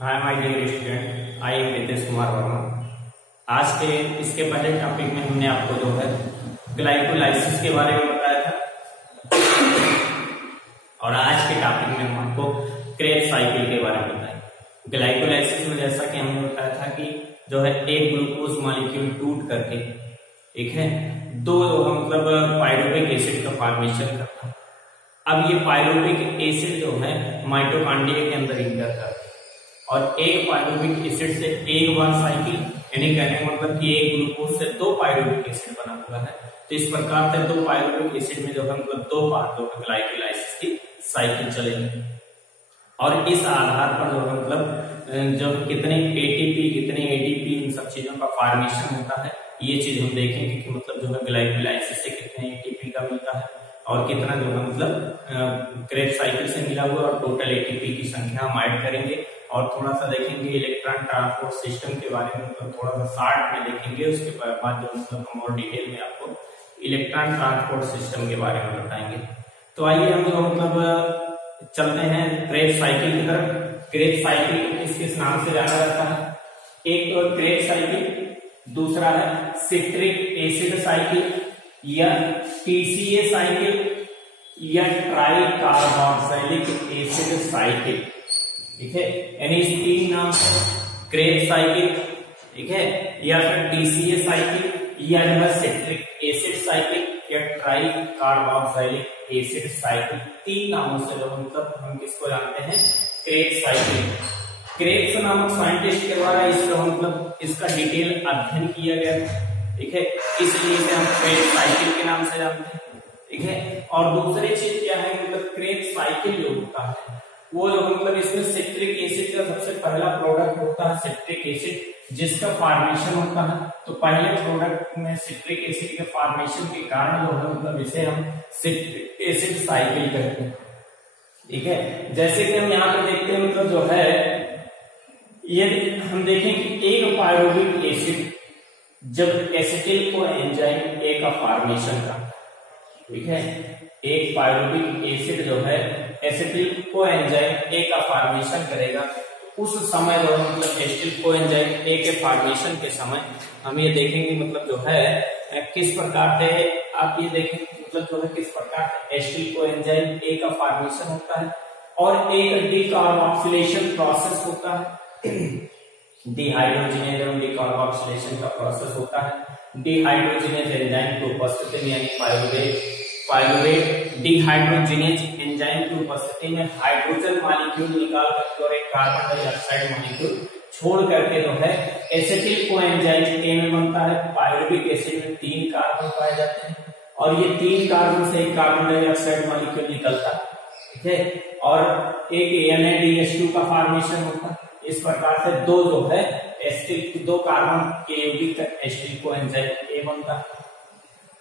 Hi my dear student, I am Ritesh Kumar Verma. आज के इसके पहले टॉपिक में हमने आपको जो है ग्लाइकोलाइसिस के बारे में बताया था और आज के टॉपिक में हम आपको क्रेब्स साइकिल के बारे में बताएंगे। ग्लाइकोलाइसिस में जैसा कि हमने बताया था कि जो है एक ग्लूकोज मॉलिक्यूल टूट करके एक है दो मतलब पायरुविक एसिड का फॉर्मेशन करता है। अब ये पायरुविक एसिड जो है माइटोकॉन्ड्रिया के अंदर इंटर करता है और एक पायरुविक एसिड से एक बार साइकिल, यानी कहने का मतलब कि एक ग्लूकोज से दो पायरुविक एसिड बना हुआ है। तो इस प्रकार से दो पायरुविक एसिड में जो है मतलब दो पार्टों में ग्लाइकोलाइसिस की साइकिल चलेगी और इस आधार पर जो है मतलब जो कितने एटीपी कितने एडीपी इन सब चीजों का फॉर्मेशन होता है, ये चीज हम देखेंगे कि मतलब जो है ग्लाइकोलाइसिस से कितने एटीपी का मिलता है और कितना जो है मतलब क्रेब्स साइकिल से मिला हुआ और टोटल एटीपी की संख्या हम ऐड करेंगे और थोड़ा सा देखेंगे इलेक्ट्रॉन ट्रांसपोर्ट सिस्टम के बारे में, मतलब थोड़ा सा शार्ट में देखेंगे। उसके बाद जो मतलब हम और डिटेल में आपको इलेक्ट्रॉन ट्रांसपोर्ट सिस्टम के बारे में बताएंगे। तो आइए हम जो मतलब चलते हैं क्रेब्स साइकिल की तरफ। क्रेब्स साइकिल को किस किस नाम से जाना जाता है? एक तो क्रेब्स साइकिल, दूसरा है सिट्रिक एसिड साइकिल या टीसीए साइकिल या ट्राई कार्बोक्सिलिक एसिड साइकिल। ठीक है, यानी इस तीन नाम से क्रेब्स साइकिल, ठीक है, या फिर टीसीए साइकिल या जो है सिट्रिक एसिड साइकिल या ट्राई कार्बोक्सिलिक एसिड साइकिल, तीन नामों से जो मतलब हम किसको जानते हैं? Krebs cycle. क्रेब्स नामक साइंटिस्ट के द्वारा इसका मतलब इसका डिटेल अध्ययन किया गया था, ठीक है, इसलिए इसे हम क्रेब्स साइकिल के नाम से जानते हैं, ठीक है। और दूसरी चीज क्या है, मतलब क्रेब्स साइकिल जो होता है वो जो मतलब इसमें सिट्रिक एसिड का सबसे पहला प्रोडक्ट होता है सिट्रिक एसिड, जिसका फॉर्मेशन होता है। तो पहले प्रोडक्ट में सिट्रिक एसिड के फॉर्मेशन के कारण जो है मतलब इसे हम सिट्रिक एसिड साइकिल कहते हैं, ठीक है। जैसे कि हम यहाँ पे देखते हैं मतलब जो है ये हम देखें कि एक पायरुविक एसिड जब एसिटिल को एंजाइम ए का फॉर्मेशन करता है, ठीक है, एक पायरुविक एसिड जो है एसिटिल को एंजाइम ए का फॉर्मेशन करेगा, उस समय जो मतलब एसिटिल को एंजाइम ए के फॉर्मेशन के समय हम ये देखेंगे मतलब जो है किस प्रकार से आप ये देखेंगे मतलब जो है किस प्रकार से एसिटिल को एंजाइम ए का फॉर्मेशन होता है और एक डीकार्बोक्सिलेशन प्रोसेस होता है। डिहाइड्रोजनेज एवं डीकार्बोक्सिलेशन का प्रोसेस होता है। डिहाइड्रोजनेज एंजाइम की उपस्थिति में यानी पायरुवेट डिहाइड्रोजनेज एंजाइम की उपस्थिति में हाइड्रोजन मॉलिक्यूल निकाल करके और एक कार्बन डाइऑक्साइड मॉलिक्यूल छोड़ करके जो है एसिटिल को एंजाइम ए में बनता है। पायरुविक एसिड में 3 कार्बन पाए जाते हैं और ये 3 कार्बन से एक कार्बन डाइऑक्साइड मॉलिक्यूल निकलता है, ठीक है, और एक NADH2 का फॉर्मेशन होता है। इस प्रकार से दो जो है एसिटिल, 2 कार्बन के यौगिक एसिटिल को एंजाइम ए बनता है।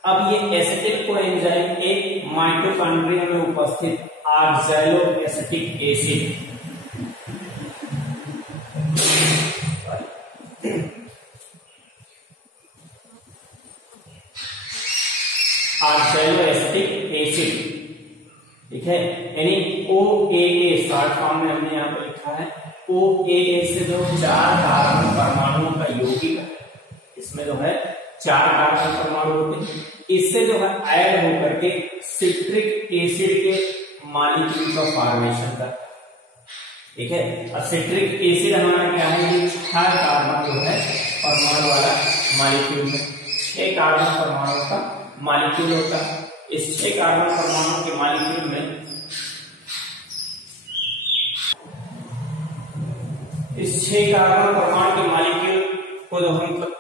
अब ये एसिटिल को एंजाइम ए माइटोकॉन्ड्रिया में उपस्थित oxalo acetic acid oxalo acetic acid, ठीक है, यानी OAA शॉर्ट फॉर्म में हमने यहाँ पे लिखा है। OAA से जो 4 कार्बन परमाणुओं का यौगिक है, इसमें जो है 4 कार्बन परमाणु होते हैं, इससे जो है ऐड होकर के सिट्रिक एसिड के मॉलिक्यूल का फॉर्मेशन करता है, ठीक है। अब सिट्रिक एसिड हमारा क्या है, ये 6 कार्बन जो है परमाणु वाला मॉलिक्यूल है। 6 कार्बन परमाणु का मॉलिक्यूल होता है। इस 6 कार्बन परमाणु के मॉलिक्यूल में इस 6 कार्बन परमाणु के मॉलिक्यूल को जो हम मतलब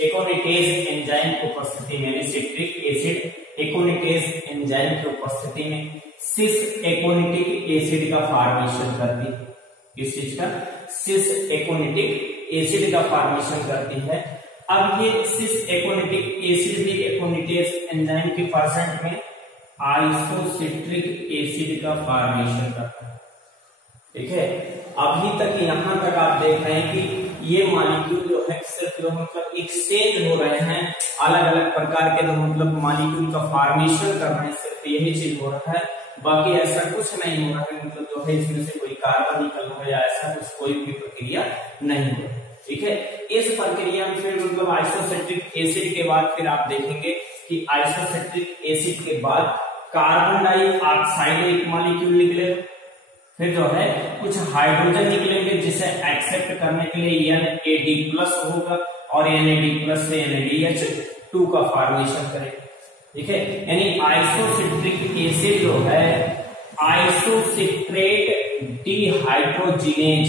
एकोनिटेज एंजाइम की उपस्थिति में यानी सिट्रिक एसिड एकोनिटेज एंजाइम की उपस्थिति में सिस एकोनिटिक एसिड का फॉर्मेशन करती है। किस चीज का? सिस एकोनिटिक एसिड का फॉर्मेशन करती है। अब ये सिस एकोनिटिक एसिड भी एकोनिटेज एंजाइम के परसेंट में आइसोसिट्रिक एसिड का फॉर्मेशन करता है, ठीक है। अभी तक यहां तक आप देख रहे हैं कि ये मॉलिक्यूल जो है सिर्फ जो मतलब एक्सचेंज हो रहे हैं, अलग अलग प्रकार के जो मतलब मॉलिक्यूल का फॉर्मेशन कर रहे हैं, सिर्फ यही चीज हो रहा है। बाकी ऐसा कुछ नहीं हो रहा है, मतलब जो है इसमें से कोई कार्बन निकलना हो या ऐसा कुछ कोई भी प्रक्रिया नहीं हो। ठीक है, इस प्रक्रिया में फिर मतलब आइसोसेट्रिक एसिड के बाद फिर आप देखेंगे कि आइसोसेट्रिक एसिड के बाद कार्बन डाइऑक्साइड एक मॉलिक्यूल निकले, फिर जो है कुछ हाइड्रोजन निकलेंगे जिसे एक्सेप्ट करने के लिए NAD+ होगा और NAD+ से NADH2 का फॉर्मेशन करेगा। ठीक है, यानी आइसोसेट्रिक एसिड जो है आइसोसिट्रेट डिहाइड्रोजिनेज,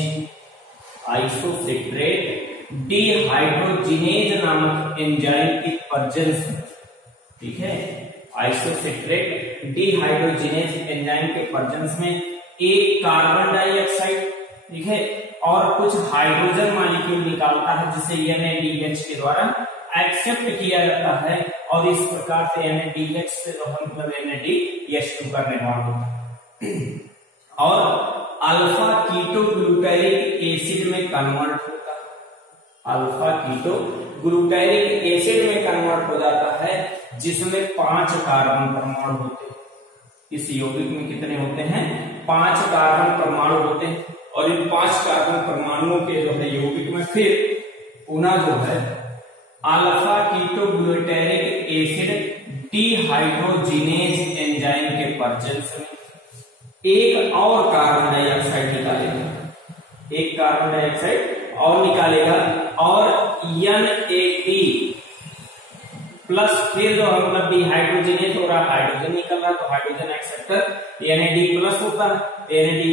आइसोसिट्रेट डिहाइड्रोजिनेज नामक एंजाइम की प्रेजेंस में, ठीक है, आइसोसिट्रेट डिहाइड्रोजिनेज एंजाइम के प्रेजेंस में एक कार्बन डाइऑक्साइड, ठीक है, और कुछ हाइड्रोजन मॉलिक्यूल निकालता है जिसे NADH के द्वारा एक्सेप्ट किया जाता है और इस प्रकार से NADH से जो मतलब NADH2 का निर्माण होता है और अल्फा कीटो ग्लूटारिक एसिड में कन्वर्ट होता है। अल्फा कीटो ग्लूटारिक एसिड में कन्वर्ट हो जाता है जिसमें 5 कार्बन परमाणु होते हैं। इस यौगिक में कितने होते हैं? 5 कार्बन परमाणु होते हैं और इन 5 कार्बन परमाणुओं के जो है यौगिक में फिर पुनः जो है alpha keto glutaric acid dehydrogenase enzyme के प्रेजेंस में एक और कार्बन डाइऑक्साइड निकालेगा, एक कार्बन डाइऑक्साइड और निकालेगा और NAD+ फिर जो मतलब डिहाइड्रोजिनेज हो रहा है, हाइड्रोजन निकल रहा है तो हाइड्रोजन एक्सेप्टर NAD+ होता है। NAD+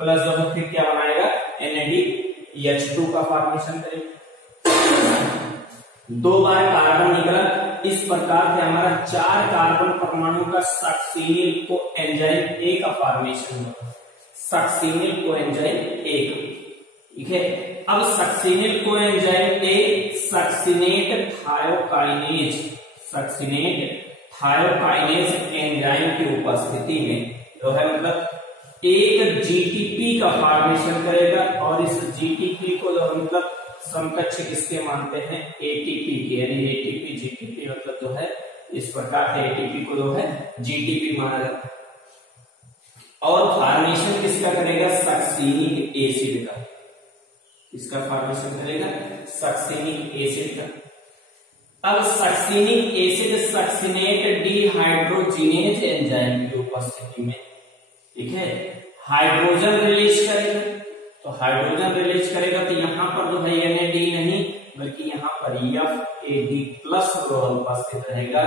जो फिर क्या बनाएगा? NADH2 का फॉर्मेशन करेगा। 2 बार कार्बन निकला, इस प्रकार से हमारा 4 कार्बन परमाणु का सक्सिनिल कोएंजाइम A का फॉर्मेशन हुआ। सक्सिनिल कोएंजाइम A, ठीक है। अब succinyl coenzyme A succinate thiokinase, succinate thiokinase enzyme की उपस्थिति में जो है मतलब एक GTP का फॉर्मेशन करेगा और इस GTP को जो मतलब समकक्ष किसके मानते हैं? ATP के, यानी ATP GTP मतलब जो है इस प्रकार से ATP को जो है GTP माना जाता है और फॉर्मेशन किसका करेगा? सक्सिनिक एसिड का। इसका फॉर्मेशन करेगा सक्सिनिक एसिड का। अब succinic acid succinate dehydrogenase enzyme की उपस्थिति में, ठीक है, हाइड्रोजन रिलीज करेगा। तो हाइड्रोजन रिलीज करेगा तो यहां पर जो है NAD नहीं बल्कि यहां पर FAD+ जो उपस्थित रहेगा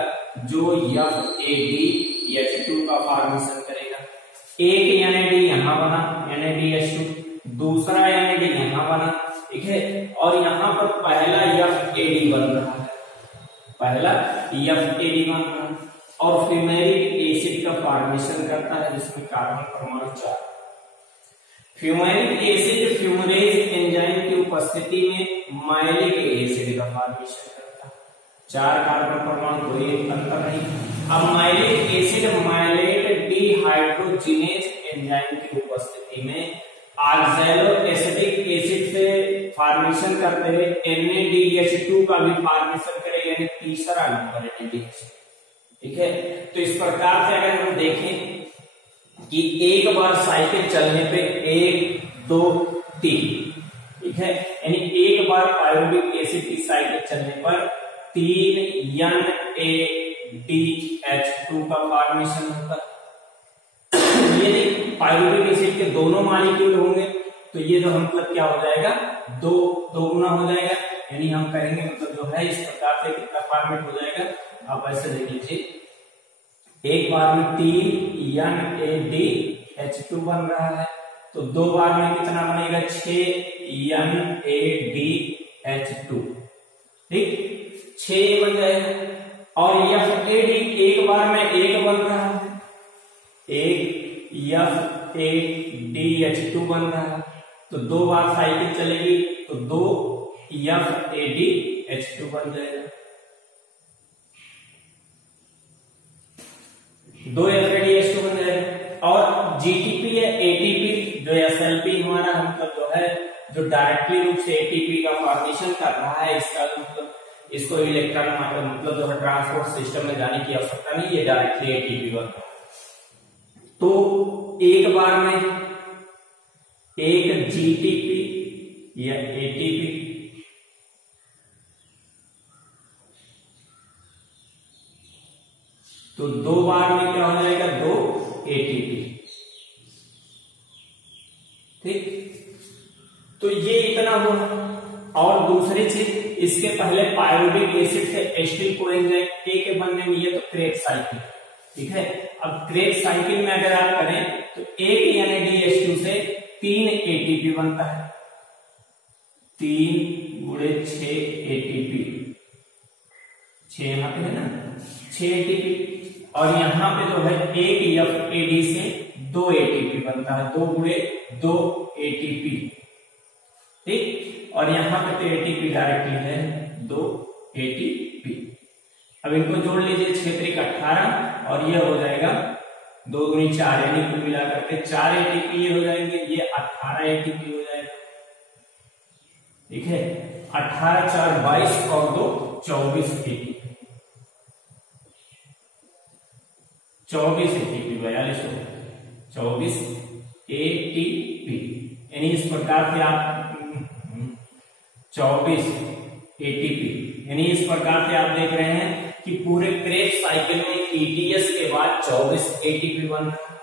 जो FADH2 का फॉर्मेशन करेगा। एक NAD यहां बना NADH2, दूसरा NAD यहां बना, ठीक है, और यहां पर पहला FAD बन रहा है, पहला FAD बन रहा है और फ्यूमेरिक एसिड का फॉर्मेशन करता है जिसमें कार्बन परमाणु 4। फ्यूमेरिक एसिड फ्यूमरेज एंजाइम की उपस्थिति में माइलिक एसिड का फॉर्मेशन करता है। 4 कार्बन परमाणु, कोई अंतर नहीं। अब माइलिक एसिड माइलेट डिहाइड्रोजिनेज एंजाइम की उपस्थिति में ऑक्सैलो एसिटिक एसिड से फॉर्मेशन करते हुए NADH2 का भी फॉर्मेशन करेगा, यानी तीसरा नंबर NADH, ठीक है। तो इस प्रकार से अगर हम देखें कि एक बार साइकिल चलने पे 1 2 3, ठीक है, यानी एक बार पायरुविक एसिड की साइकिल चलने पर 3 NADH2 का फॉर्मेशन होता है। ये पायरुविक एसिड के दोनों मॉलिक्यूल होंगे तो ये जो मतलब क्या हो जाएगा? 2 गुना हो जाएगा, यानी हम कहेंगे मतलब जो है इस प्रकार से कितना फॉर्मेट हो जाएगा? आप ऐसे देख लीजिए, एक बार में 3 NADH2 बन रहा है तो 2 बार में कितना बनेगा? 6 NADH2, ठीक, 6 बन जाएगा। और FAD एक बार में 1 बन रहा है, 1 FADH2 बन रहा है तो 2 बार साइकिल चलेगी तो 2 FADH2 बन जाएगा, 2 FADH2 बन जाएगा। और GTP या ATP जो SLP हमारा मतलब जो है जो डायरेक्टली रूप से ATP का फॉर्मेशन कर रहा है, इसका मतलब इसको इलेक्ट्रॉन मतलब जो है ट्रांसपोर्ट सिस्टम में जाने की आवश्यकता नहीं, ये डायरेक्टली ATP बन रहा है। तो एक बार में एक जीटीपी या एटीपी, तो 2 बार में क्या हो जाएगा, 2 एटीपी। ठीक, तो ये इतना हुआ। और दूसरी चीज, इसके पहले पायरुविक एसिड से एस्टिल कोएंजाइम ए के बनने में, ये तो क्रेब्स साइकिल। ठीक है, अब क्रेब्स साइकिल में अगर आप करें तो एक NADH2 से 3 एटीपी बनता है, 3 × 6 एटीपी, 6 यहाँ पे है ना, 6 एटीपी। और यहाँ पे जो है एक FAD से 2 एटीपी बनता है, 2 × 2 एटीपी। ठीक, और यहाँ पे तो एटीपी डायरेक्टली है 2 एटीपी। अब इनको जोड़ लीजिए, 6 × 18 और ये हो जाएगा 2 × 4 यानी कुल मिलाकर के 4 एटीपी ये हो जाएंगे, ये 18 एटीपी हो जाएगा। ठीक है, 18 × 4 22 और 2 24 एटीपी, 24 एटीपी, 42 24 एटीपी। यानी इस प्रकार से आप 24 एटीपी, यानी इस प्रकार से आप देख रहे हैं कि पूरे क्रेब्स साइकिल में ETS के बाद 24 एटीपी बन रहा है।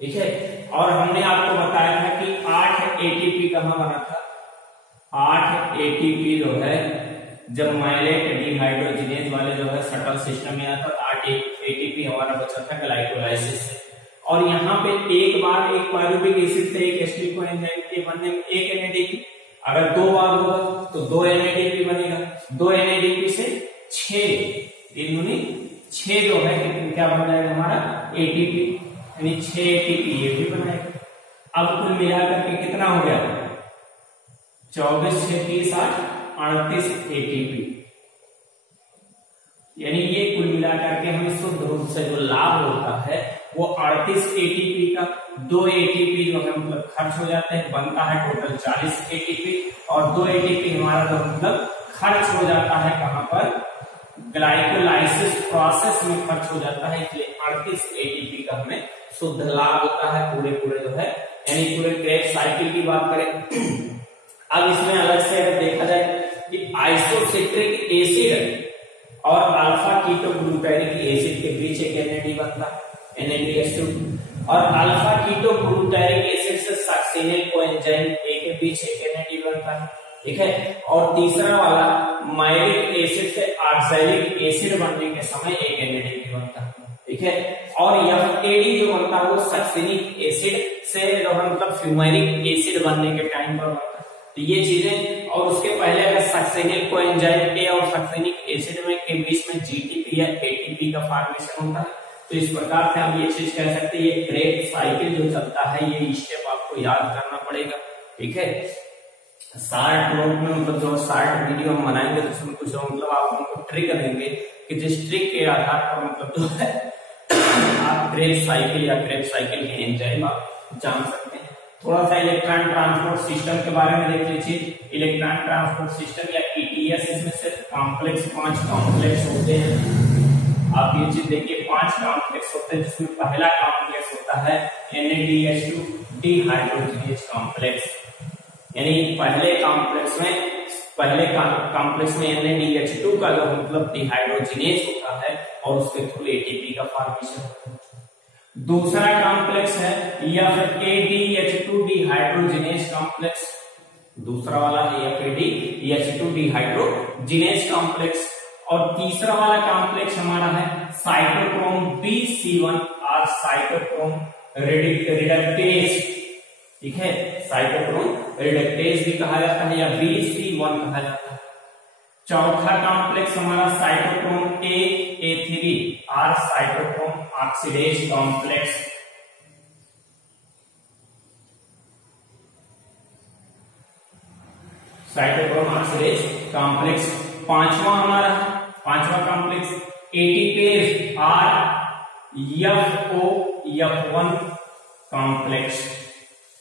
ठीक है, और हमने आपको बताया था कि 8 एटीपी कहां बना था, 8 एटीपी जो है जब माइलेट डिहाइड्रोजिनेज वाले जो है शटल सिस्टम में आता, 8 एटीपी हमारा बचा था ग्लाइकोलाइसिस से। और यहाँ पे एक बार एक पायरुविक एसिड से एक एस्टिल कोएंजाइम के बनने में एक NADP, अगर 2 बार होगा तो 2 NADP बनेगा, 2 NADP से 6 6 जो है क्या बन जाएगा हमारा एटीपी, यानी 6 एटीपी ये भी बनाएगा। अब कुल मिलाकर के कितना हो गया, 24 × 6 = 38 एटीपी। यानी ये कुल मिलाकर के हमें शुद्ध रूप से जो लाभ होता है वो 38 एटीपी का, 2 एटीपी जो है मतलब खर्च हो जाते हैं, बनता है टोटल 40 एटीपी, और 2 एटीपी हमारा जो मतलब खर्च हो जाता है कहां पर, ग्लाइकोलाइसिस प्रोसेस में खर्च हो जाता है। इसलिए 38 एटीपी का हमें शुद्ध लाभ होता है पूरे जो है, यानी पूरे क्रेब्स साइकिल की बात करें। अब इसमें अलग से अगर देखा जाए कि आइसोसिट्रिक एसिड और अल्फा कीटोग्लूटारिक एसिड के बीच एक NAD बनता है, NADH2, और अल्फा कीटोग्लूटारिक एसिड से सक्सिनिल कोएंजाइम ए के बीच एक NAD बनता है। ठीक है, और तीसरा वाला माइलिक एसिड से ऑक्सैलिक एसिड बनने के समय एक NAD बनता है। ठीक है, और FAD जो बनता है वो सक्सिनिक एसिड से जो है मतलब फ्यूमेरिक एसिड बनने के टाइम पर बनता है। तो ये चीजें, और उसके पहले अगर सक्सिनिल कोएंजाइम ए और सक्सिनिक एसिड में के बीच में GTP या ATP का फॉर्मेशन होता है। तो इस प्रकार से हम ये चीज कह सकते हैं, ये क्रेब्स साइकिल जो चलता है ये स्टेप आपको याद करना पड़ेगा। ठीक है, शार्ट नोट में मतलब जो शार्ट वीडियो हम बनाएंगे तो उसमें कुछ मतलब आप हमको ट्रिक देंगे कि जिस ट्रिक के आधार पर मतलब जो है आप क्रेब्स साइकिल या क्रेब्स साइकिल के एंजाइम आप जान सकते हैं। थोड़ा सा इलेक्ट्रॉन ट्रांसपोर्ट सिस्टम के बारे में देख लीजिए। इलेक्ट्रॉन ट्रांसपोर्ट सिस्टम या ETS, इसमें सिर्फ कॉम्प्लेक्स 5 कॉम्प्लेक्स होते हैं। आप ये चीज देखिए, 5 कॉम्प्लेक्स होते हैं, जिसमें पहला कॉम्प्लेक्स होता है NADH2 डिहाइड्रोजिनेज कॉम्प्लेक्स, यानी पहले कॉम्प्लेक्स में NADH2 का जो मतलब डिहाइड्रोजिनेज होता है और उसके थ्रू ATP का फॉर्मेशन होता है। दूसरा कॉम्प्लेक्स है FADH2 डिहाइड्रोजिनेज कॉम्प्लेक्स, दूसरा वाला है FADH2 डिहाइड्रोजिनेज कॉम्प्लेक्स। और तीसरा वाला कॉम्प्लेक्स हमारा है साइटोक्रोम BC1 और साइटोक्रोम रिडक्टेज। ठीक है, साइटोक्रोम रिडक्टेज भी कहा जाता है या BC1 कहा जाता है। चौथा कॉम्प्लेक्स हमारा साइटोक्रोम A3 और cytochrome oxidase complex. Cytochrome oxidase complex. पांचवा कॉम्प्लेक्स एटीपेज और FOF1 कॉम्प्लेक्स।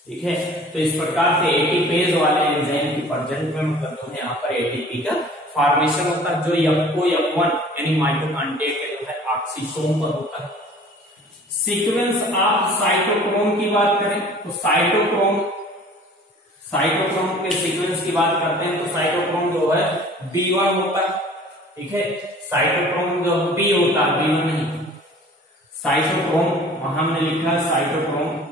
ठीक है, तो इस प्रकार से एटीपेज वाले एंजाइम की प्रेजेंट में मतलब जो है यहाँ पर एटीपी का फॉर्मेशन होता है, जो FOF1 यानी माइटोकॉन्ड्रिया के जो है ऑक्सीसोम पर होता है। सीक्वेंस ऑफ साइटोक्रोम की बात करें तो साइटोक्रोम साइटोक्रोम के सीक्वेंस की बात करते हैं तो साइटोक्रोम जो है B1 होता है, ठीक है। साइटोक्रोम जो B होता है, B1 नहीं। साइटोक्रोम वहां हमने लिखा है साइटोक्रोम,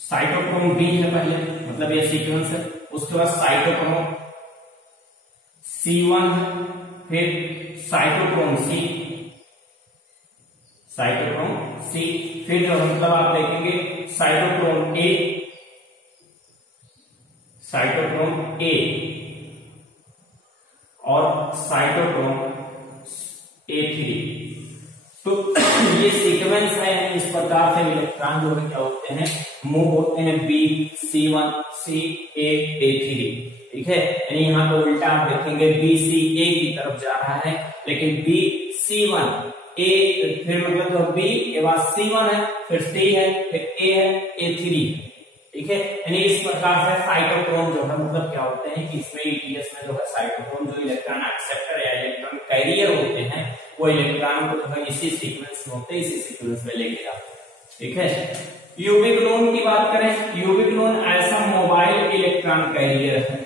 साइटोक्रोम B है पहले, मतलब ये सीक्वेंस है। उसके बाद साइटोक्रोम C1 है, फिर साइटोक्रोम C, साइटोक्रोम C, फिर मतलब आप देखेंगे साइटोक्रोम A, साइटोक्रोम A और साइटोक्रोम A3। तो ये सीक्वेंस है, इस प्रकार से इलेक्ट्रॉन जो है क्या होते हैं, मूव होते हैं B, C1, C, A, A3, ठीक है। यानी यहाँ पे उल्टा आप देखेंगे B, C, A की तरफ जा रहा है, लेकिन B, C1, A, फिर मतलब जो B के बाद C1 है, फिर C है, फिर A है, A3, ठीक है। यानी इस प्रकार से साइटोक्रोम जो है मतलब क्या होते हैं कि इसमें ETS में जो है साइटोक्रोम जो इलेक्ट्रॉन एक्सेप्टर या इलेक्ट्रॉन कैरियर होते हैं, वो इलेक्ट्रॉन को जो है इसी सीक्वेंस में होते हैं, इसी सीक्वेंस में लेके जाते हैं, ठीक है। यूबिक्लोन की बात करें, यूबिक्लोन ऐसा मोबाइल इलेक्ट्रॉन कैरियर है,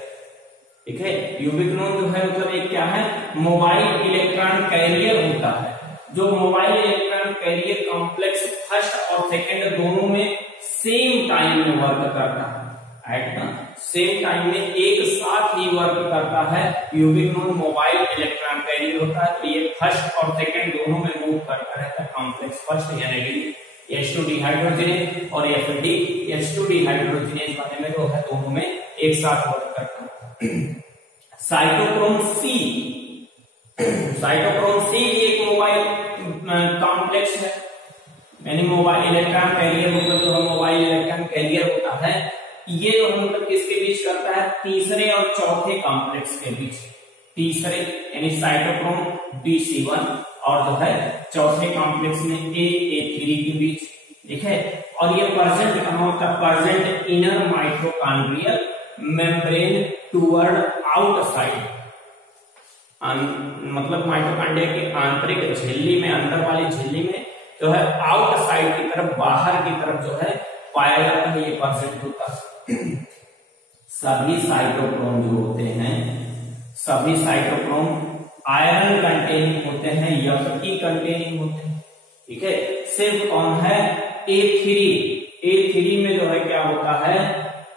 ठीक है। यूबिक्लोन जो है मतलब एक क्या है, मोबाइल इलेक्ट्रॉन कैरियर होता है। जो mobile electron carrier complex first और सेकंड दोनों में सेम टाइम में वर्क करता है, एट सेम टाइम में एक साथ ही वर्क करता है। यूबिक्लोन मोबाइल इलेक्ट्रॉन कैरियर होता है, तो ये फर्स्ट और सेकंड दोनों में मूव करता रहता है। कॉम्प्लेक्स फर्स्ट यानी H2 डिहाइड्रोजनेज और FAD H2 डिहाइड्रोजनेज वाले में जो है दोनों में एक साथ वर्क करता है। साइटोक्रोम C, साइटोक्रोम C एक मोबाइल कॉम्प्लेक्स है, यानी मोबाइल इलेक्ट्रॉन कैरियर मतलब जो मोबाइल इलेक्ट्रॉन कैरियर होता है, ये जो मतलब किसके बीच करता है, तीसरे और चौथे कॉम्प्लेक्स के बीच। तीसरे यानी साइटोक्रोम BC1 और जो है चौथे कॉम्प्लेक्स में A3 के बीच, ठीक है। और ये प्रेजेंट कहां होता है, present inner mitochondrial membrane toward outside, मतलब माइटोकॉन्ड्रिया की आंतरिक झिल्ली में, अंदर वाली झिल्ली में जो है आउटसाइड की तरफ, बाहर की तरफ जो है पाया जाता है, ये प्रेजेंट होता है। सभी साइटोक्रोम जो होते हैं, सभी साइटोक्रोम आयरन कंटेनिंग होते हैं, Fe कंटेनिंग होते हैं, ठीक है। सिर्फ कौन है, A3, A3 में जो है क्या होता है,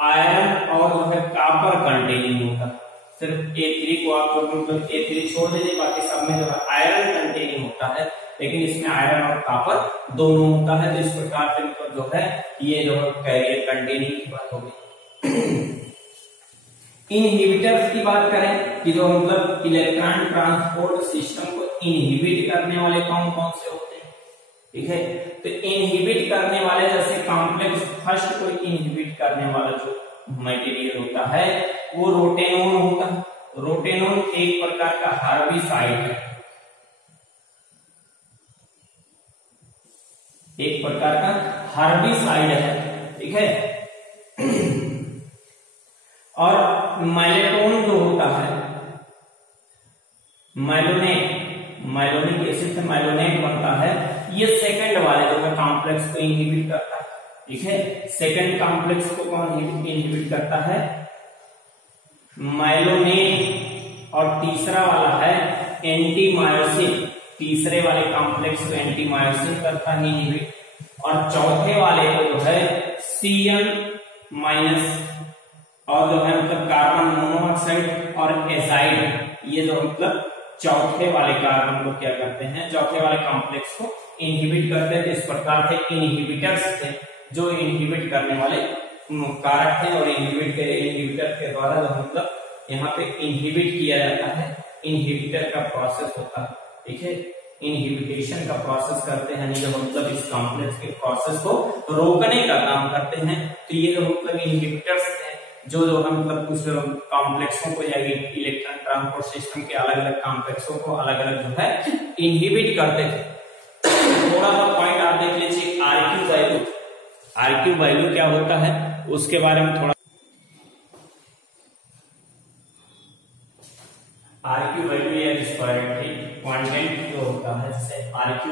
आयरन और जो है कॉपर कंटेनिंग होता है। सिर्फ A3 को आप मतलब A3 छोड़ दीजिए, बाकी सब में जो है आयरन कंटेनिंग होता है, लेकिन इसमें आयरन और कॉपर दोनों होता है। तो इस प्रकार से मतलब जो है ये जो कैरियर कंटेनिंग की बात होगी। इनहिबिटर्स की बात करें कि जो मतलब इलेक्ट्रॉन ट्रांसपोर्ट सिस्टम को इनहिबिट करने वाले कौन कौन से होते हैं, ठीक है। तो इनहिबिट करने वाले जैसे कॉम्प्लेक्स फर्स्ट को इनहिबिट करने वाला जो मटेरियल होता है वो रोटेनोन होता है। रोटेनोन एक प्रकार का हर्बिसाइड है, एक प्रकार का हर्बिसाइड है, ठीक है। और माइलेटोन जो होता है, माइलोनिक एसिड से माइलोनेट बनता है, ये सेकंड वाले जो है कॉम्प्लेक्स को इनहिबिट करता है, ठीक है। सेकंड कॉम्प्लेक्स को कौन इनहिबिट करता है, माइलोनेट। और तीसरा वाला है एंटीमायोसिन, तीसरे वाले कॉम्प्लेक्स को एंटीमायोसिन करता है इनहिबिट। और चौथे वाले को जो है CN- और जो है मतलब कार्बन मोनोऑक्साइड और एजाइड, ये जो मतलब चौथे वाले कार्बन को क्या करते हैं, चौथे वाले कॉम्प्लेक्स को इनहिबिट करते हैं। इस प्रकार से इनहिबिटर्स थे जो इनहिबिट करने वाले कारक थे, और इनहिबिटर के द्वारा जो मतलब यहाँ पे इनहिबिट किया जाता है, इनहिबिटर का प्रोसेस होता है, ठीक है। इनहिबिटेशन का प्रोसेस करते हैं, जो मतलब इस कॉम्प्लेक्स के प्रोसेस को रोकने का काम करते हैं। तो ये जो मतलब इनहिबिटर्स हैं जो हम मतलब कुछ कॉम्प्लेक्सों को या इलेक्ट्रॉन ट्रांसपोर्ट सिस्टम के अलग अलग कॉम्प्लेक्सों को अलग अलग जो है इनहिबिट करते थे। थोड़ा सा पॉइंट आप देख लीजिए, RQ वैल्यू, RQ वैल्यू क्या होता है उसके बारे में थोड़ा। RQ वैल्यू या रिस्पायरेटरी क्वांटेंट जो होता है, जैसे RQ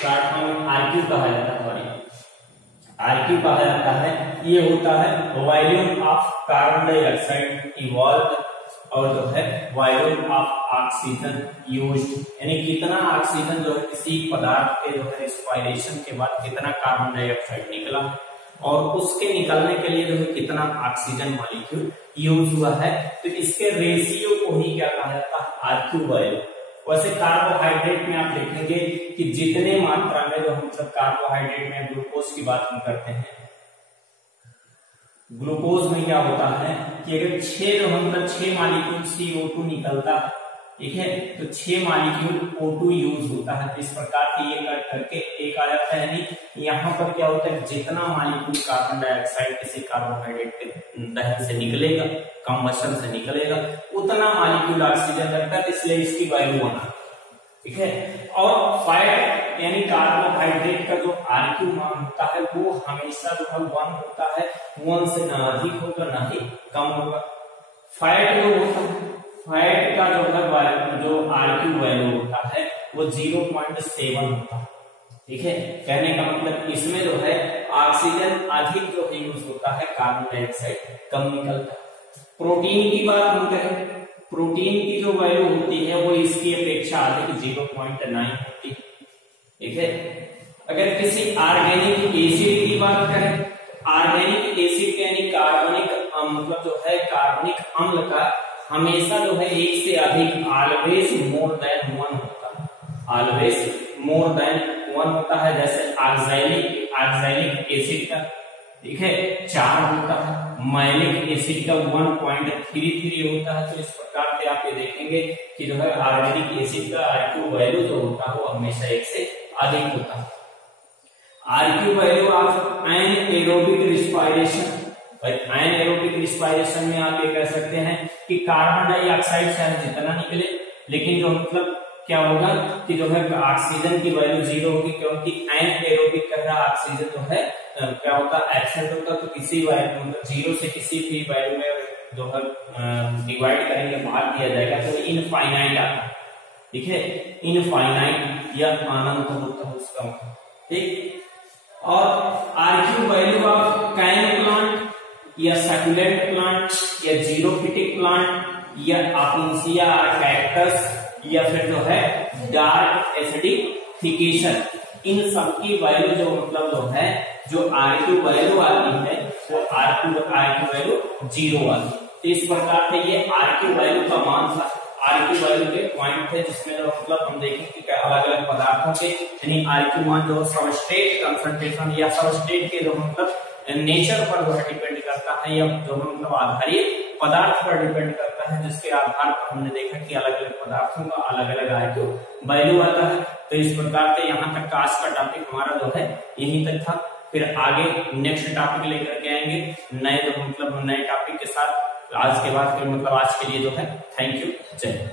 शॉर्ट फॉर्म आरक्यू कहा जाता है, सॉरी आरक्यू कहा जाता है। ये होता है volume of carbon dioxide evolve और जो है वॉल्यूम ऑफ ऑक्सीजन यूज्ड, यानी कितना ऑक्सीजन जो है किसी पदार्थ के जो है रिस्पायरेशन के बाद कितना कार्बन डाइऑक्साइड निकला और उसके निकलने के लिए जो है कितना ऑक्सीजन मॉलिक्यूल यूज हुआ है। तो इसके रेशियो को ही क्या कहा जाता है, आरक्यू वैल्यू। वैसे कार्बोहाइड्रेट में आप देखेंगे कि जितने मात्रा में जो हम सब कार्बोहाइड्रेट में ग्लूकोज की बात हम करते हैं, ग्लूकोज में क्या होता है कि अगर 6 मॉलिक्यूल CO2 निकलता है, ठीक है, तो 6 मॉलिक्यूल O2 यूज होता है। तो इस प्रकार से ये कट करके एक आ जाता है, यानी यहाँ पर क्या होता है जितना मॉलिक्यूल कार्बन डाइऑक्साइड किसी कार्बोहाइड्रेट के दहन से निकलेगा, कंबशन से निकलेगा, उतना मॉलिक्यूल ऑक्सीजन लगता है, इसलिए इसकी वैल्यू 1, ठीक है। और फैट यानी कार्बोहाइड्रेट का जो आरक्यू मान होता है वो हमेशा जो है 1 होता है, 1 से ना अधिक होगा ना ही कम होगा। फैट जो होता है, फैट का जो है जो आरक्यू वैल्यू होता है वो 0.7 होता है, ठीक है। कहने का मतलब इसमें जो है ऑक्सीजन अधिक जो है यूज होता है, कार्बन डाइऑक्साइड कम निकलता है। प्रोटीन की बात हम करें, प्रोटीन की जो वैल्यू होती है वो इसकी अपेक्षा अधिक 0.9 होती है, ठीक है। अगर किसी ऑर्गेनिक एसिड की बात करें, ऑर्गेनिक एसिड यानी कार्बनिक मतलब जो है कार्बनिक अम्ल का हमेशा जो है 1 से अधिक ऑलवेज मोर देन 1 होता है, ऑलवेज मोर देन 1 होता है। जैसे ऑक्सैलिक एसिड का, ठीक है, 4 होता है, मैलिक एसिड का 1.33 होता है। तो इस प्रकार से आप ये देखेंगे कि जो है ऑर्गेनिक एसिड का आरक्यू वैल्यू जो होता है वो हमेशा 1 से अधिक होता है। RQ value of anaerobic respiration, anaerobic respiration में आप ये कह सकते हैं कि कार्बन डाइऑक्साइड से जितना निकले, लेकिन जो मतलब क्या होगा कि जो है ऑक्सीजन की वैल्यू 0 होगी, क्योंकि एनाएरोबिक कह रहा ऑक्सीजन जो है क्या होता है एब्सेंट होता है। तो किसी वैल्यू मतलब 0 से किसी भी वैल्यू में जो है डिवाइड करेंगे, भाग दिया जाएगा तो इनफाइनाइट आता है, ठीक है, इनफाइनाइट या अनंत होता है उसका, ठीक। और RQ value of can plant या सकुलेंट प्लांट या जीरोफिटिक प्लांट या अपिंसिया कैक्टस या फिर जो है डार्क एसिडिफिकेशन, इन सबकी वैल्यू जो मतलब जो है जो आरक्यू वैल्यू आती है वो आरक्यू वैल्यू 0 आती है। तो इस प्रकार से ये आरक्यू वैल्यू का मान था, आरक्यू वैल्यू के पॉइंट थे जिसमें जो मतलब हम देखें कि अलग अलग पदार्थों के यानी आरक्यू मान जो सबस्ट्रेट कंसंट्रेशन या सबस्ट्रेट के जो मतलब नेचर पर जो है डिपेंड करता है, या जो मतलब आधारित पदार्थ पर डिपेंड करता है, जिसके आधार पर हमने देखा कि अलग अलग पदार्थों का अलग अलग आरक्यू वैल्यू आता है। तो इस प्रकार से यहाँ तक का आज का टॉपिक हमारा जो है यहीं तक था। फिर आगे नेक्स्ट टॉपिक लेकर के आएंगे नए जो मतलब नए टॉपिक के साथ। आज के बाद फिर मतलब आज के लिए जो है थैंक यू, जय हिंद।